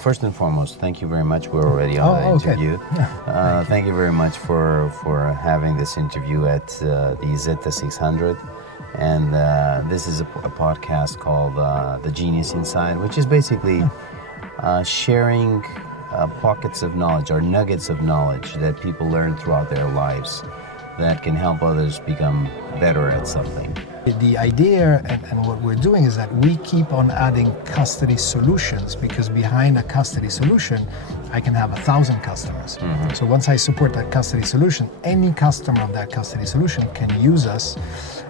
first and foremost, thank you very much. We're already on the interview. Thank you very much for having this interview at the Zeta 600. And this is a podcast called The Genius Inside, which is basically sharing pockets of knowledge or nuggets of knowledge that people learn throughout their lives that can help others become better at something. The idea and what we're doing is that we keep on adding custody solutions, because behind a custody solution, I can have 1,000 customers. Mm-hmm. So once I support that custody solution, any customer of that custody solution can use us.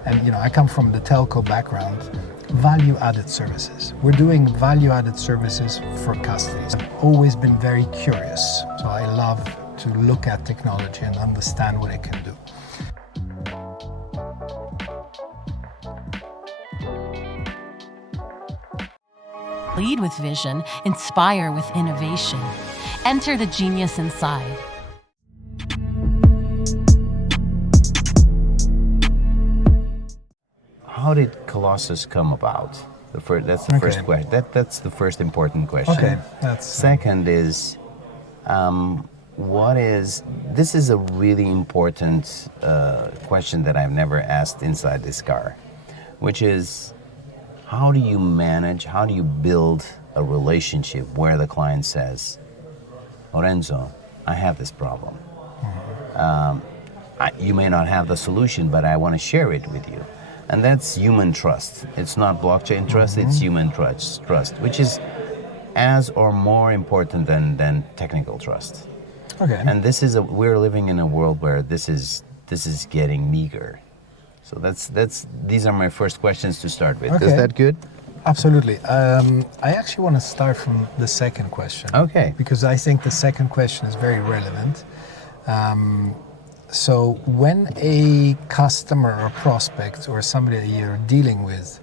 And I come from the telco background, value-added services. We're doing value-added services for custody. I've always been very curious, so I love to look at technology and understand what it can do. Lead with vision, inspire with innovation. Enter the genius inside. How did Colossus come about? That's the first question. That's the first important question. Okay. Second is, this is a really important question that I've never asked inside this car, which is, how do you build a relationship where the client says, Lorenzo, I have this problem. You may not have the solution, but I want to share it with you. And that's human trust. It's not blockchain trust, it's human trust, which is as or more important than technical trust. Okay. And we're living in a world where this is getting meager. So these are my first questions to start with. Okay. Is that good? Absolutely. I actually want to start from the second question. Okay. Because I think the second question is very relevant. So when a customer or prospect or somebody that you're dealing with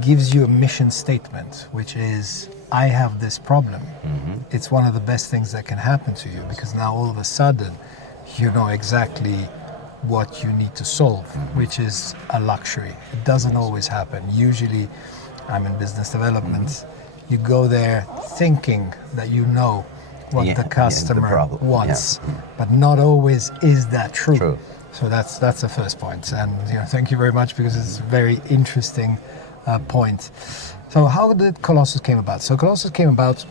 gives you a mission statement, which is, I have this problem, it's one of the best things that can happen to you, because now all of a sudden you know exactly what you need to solve, which is a luxury. It doesn't always happen. Usually, I'm in business development, you go there thinking that you know what the customer wants, but not always is that true. So that's the first point, and thank you very much, because it's a very interesting point. So how did Colossus came about? So Colossus came about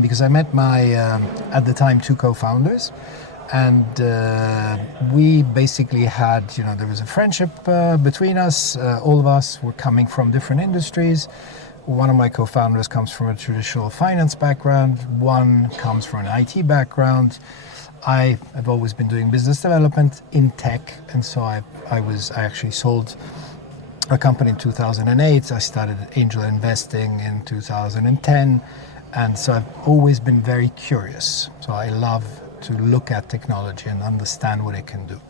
because I met my at the time 2 co-founders, and we basically had there was a friendship between us. All of us were coming from different industries. One of my co-founders comes from a traditional finance background. One comes from an IT background. I have always been doing business development in tech, and so I actually sold a company in 2008. I started angel investing in 2010, and so I've always been very curious. So I love to look at technology and understand what it can do.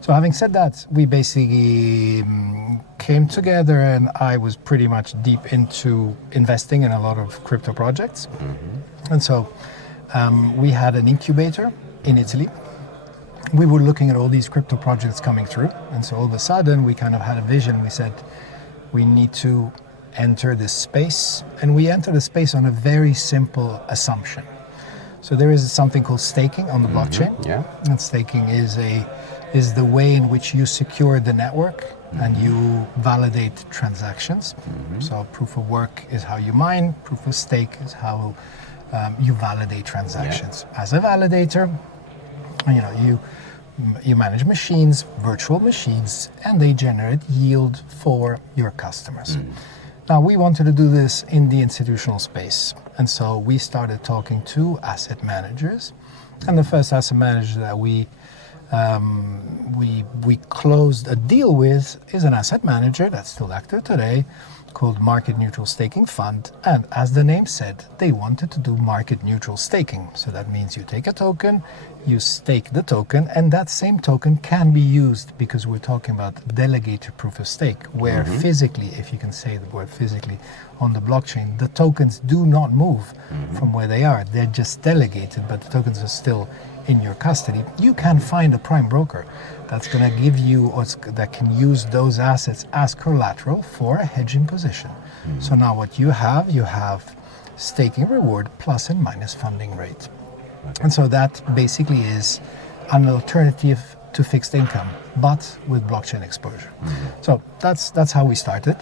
So having said that, we basically came together, and I was pretty much deep into investing in a lot of crypto projects. And so we had an incubator in Italy. We were looking at all these crypto projects coming through, and so all of a sudden we kind of had a vision. We said, we need to enter this space, and we entered the space on a very simple assumption. So there is something called staking on the blockchain. And staking is the way in which you secure the network and you validate transactions. So proof of work is how you mine, proof of stake is how you validate transactions. As a validator, you manage machines, virtual machines, and they generate yield for your customers. Now, we wanted to do this in the institutional space, and so we started talking to asset managers, and the first asset manager that we closed a deal with is an asset manager that's still active today, called Market Neutral Staking Fund. And as the name said, they wanted to do market neutral staking. So that means you take a token, you stake the token, and that same token can be used, because we're talking about delegated proof of stake, where physically, if you can say the word physically, on the blockchain, the tokens do not move from where they are. They're just delegated, but the tokens are still in your custody. You can find a prime broker that's going to give you, or that can use those assets as collateral for a hedging position. So now what you have staking reward plus and minus funding rate. And so that basically is an alternative to fixed income, but with blockchain exposure. So that's how we started.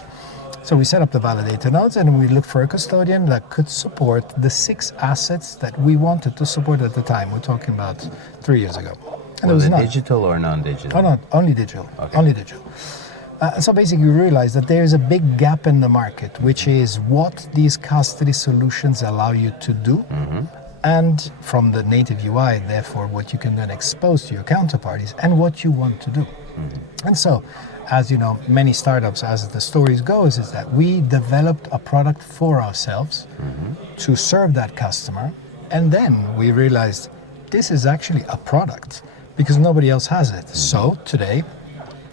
So we set up the validator nodes and we looked for a custodian that could support the 6 assets that we wanted to support at the time. We're talking about 3 years ago. And was it it none. digital or non-digital? Oh, no, only digital. Okay. Only digital. So basically, we realized that there is a big gap in the market, which is what these custody solutions allow you to do, and from the native UI, therefore, what you can then expose to your counterparties and what you want to do. And so, as you know, many startups, as the stories goes, is that we developed a product for ourselves to serve that customer, and then we realized this is actually a product because nobody else has it. So today,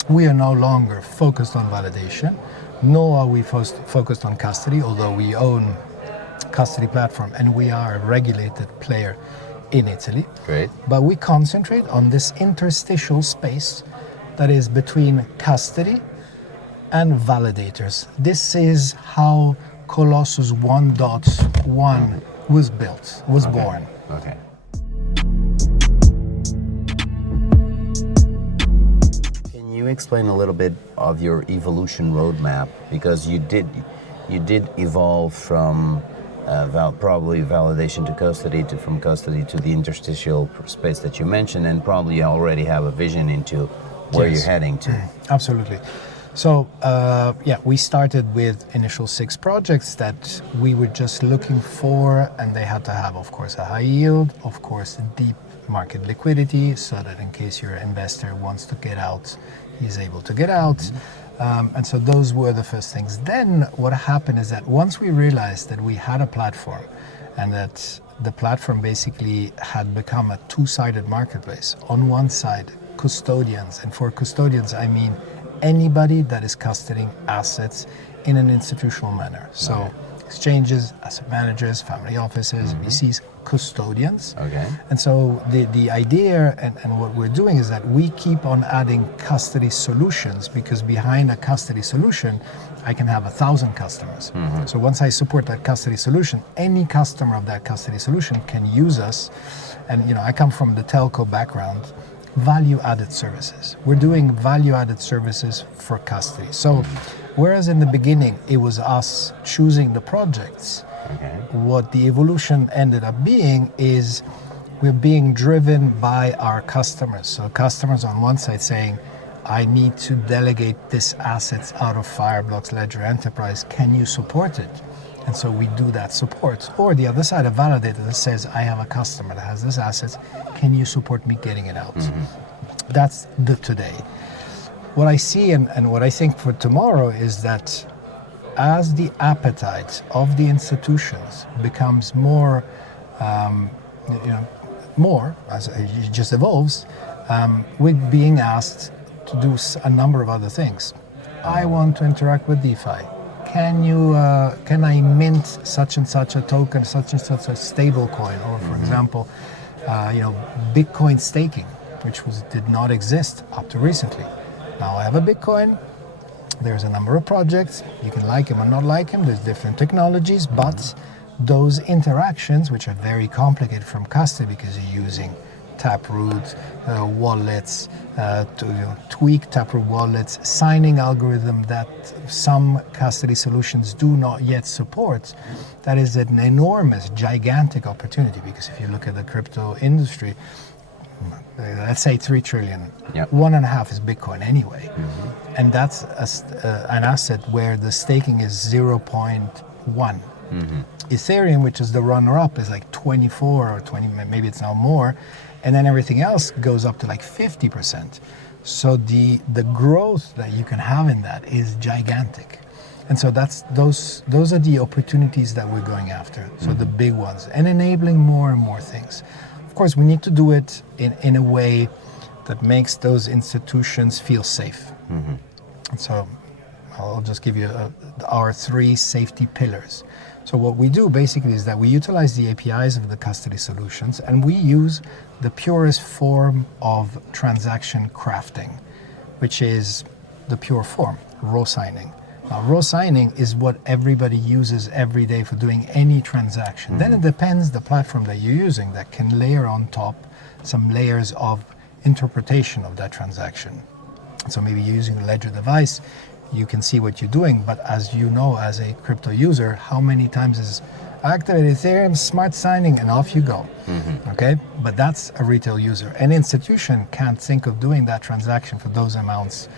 we are no longer focused on validation, nor are we focused on custody, although we own custody platform and we are a regulated player in Italy. Great. But we concentrate on this interstitial space that is between custody and validators. This is how Colossus 1.1 was built, was born. Okay. Can you explain a little bit of your evolution roadmap? Because you did evolve from probably validation to custody, from custody to the interstitial space that you mentioned, and probably you already have a vision into where you're heading to. Absolutely. So, we started with initial 6 projects that we were just looking for, and they had to have, of course, a high yield, of course, deep market liquidity, so that in case your investor wants to get out, he's able to get out. And so those were the first things. Then what happened is that once we realized that we had a platform and that the platform basically had become a 2-sided marketplace. On one side, custodians, and for custodians I mean anybody that is custodying assets in an institutional manner. So exchanges, asset managers, family offices, VCs, custodians. Okay. And so the idea and what we're doing is that we keep on adding custody solutions, because behind a custody solution, I can have 1,000 customers. So once I support that custody solution, any customer of that custody solution can use us. And I come from the telco background, value-added services. We're doing value-added services for custody. So whereas in the beginning it was us choosing the projects, what the evolution ended up being is we're being driven by our customers. So customers on one side saying, I need to delegate this assets out of Fireblocks Ledger Enterprise, can you support it? And so we do that support. Or the other side, a validator that says, I have a customer that has this assets, can you support me getting it out? That's the today. What I see and what I think for tomorrow is that as the appetite of the institutions becomes more, more as it just evolves, we're being asked to do a number of other things. I want to interact with DeFi. Can I mint such and such a token, such and such a stable coin, or for example, Bitcoin staking, which did not exist up to recently. Now I have a Bitcoin. There's a number of projects. You can like them or not like them. There's different technologies, but those interactions, which are very complicated from custody because you're using Taproot wallets, to tweak Taproot wallets, signing algorithm that some custody solutions do not yet support. That is an enormous, gigantic opportunity, because if you look at the crypto industry, let's say 3 trillion, 1.5 is Bitcoin anyway. And that's an asset where the staking is 0.1. Ethereum, which is the runner-up, is like 24 or 20, maybe it's now more. And then everything else goes up to like 50%. So the growth that you can have in that is gigantic. And so those are the opportunities that we're going after. So the big ones, and enabling more and more things. Of course, we need to do it in a way that makes those institutions feel safe. And so I'll just give you our 3 safety pillars. So what we do basically is that we utilize the APIs of the custody solutions, and we use the purest form of transaction crafting, which is the pure form, raw signing. Raw signing is what everybody uses every day for doing any transaction. Then it depends the platform that you're using that can layer on top some layers of interpretation of that transaction. So maybe you're using a ledger device, you can see what you're doing, but as you know, as a crypto user, how many times is activate Ethereum, smart signing, and off you go. Okay, but that's a retail user. An institution can't think of doing that transaction for those amounts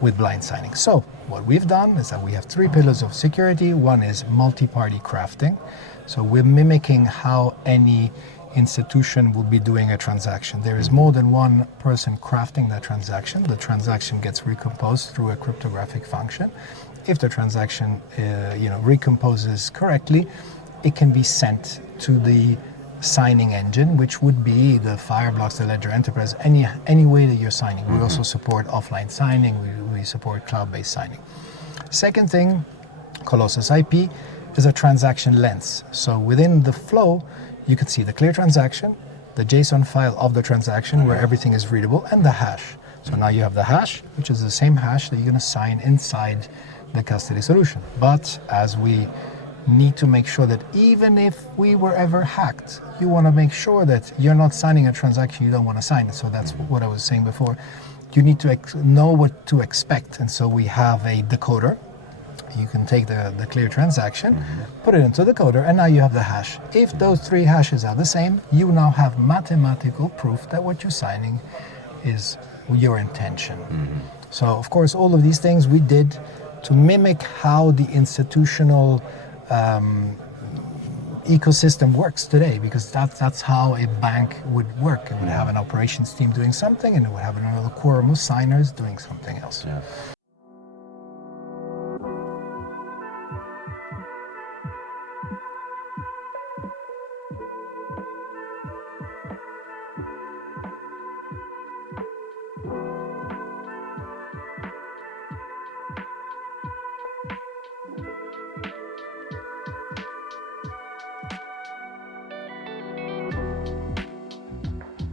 with blind signing. So what we've done is that we have 3 pillars of security. One is multi-party crafting. So we're mimicking how any institution will be doing a transaction. There is more than one person crafting that transaction. The transaction gets recomposed through a cryptographic function. If the transaction recomposes correctly, it can be sent to the signing engine, which would be the Fireblocks, the Ledger Enterprise, any way that you're signing. We also support offline signing, we support cloud-based signing. Second thing, Colossus IP, is a transaction lens. So within the flow, you can see the clear transaction, the JSON file of the transaction where everything is readable, and the hash. So now you have the hash, which is the same hash that you're going to sign inside the custody solution. But as we need to make sure that even if we were ever hacked, you want to make sure that you're not signing a transaction you don't want to sign. So that's what I was saying before. You need to know what to expect. And so we have a decoder. You can take the clear transaction, put it into the decoder, and now you have the hash. If those 3 hashes are the same, you now have mathematical proof that what you're signing is your intention. So of course, all of these things we did to mimic how the institutional ecosystem works today, because that's how a bank would work. It would have an operations team doing something, and it would have another quorum of signers doing something else. Yeah.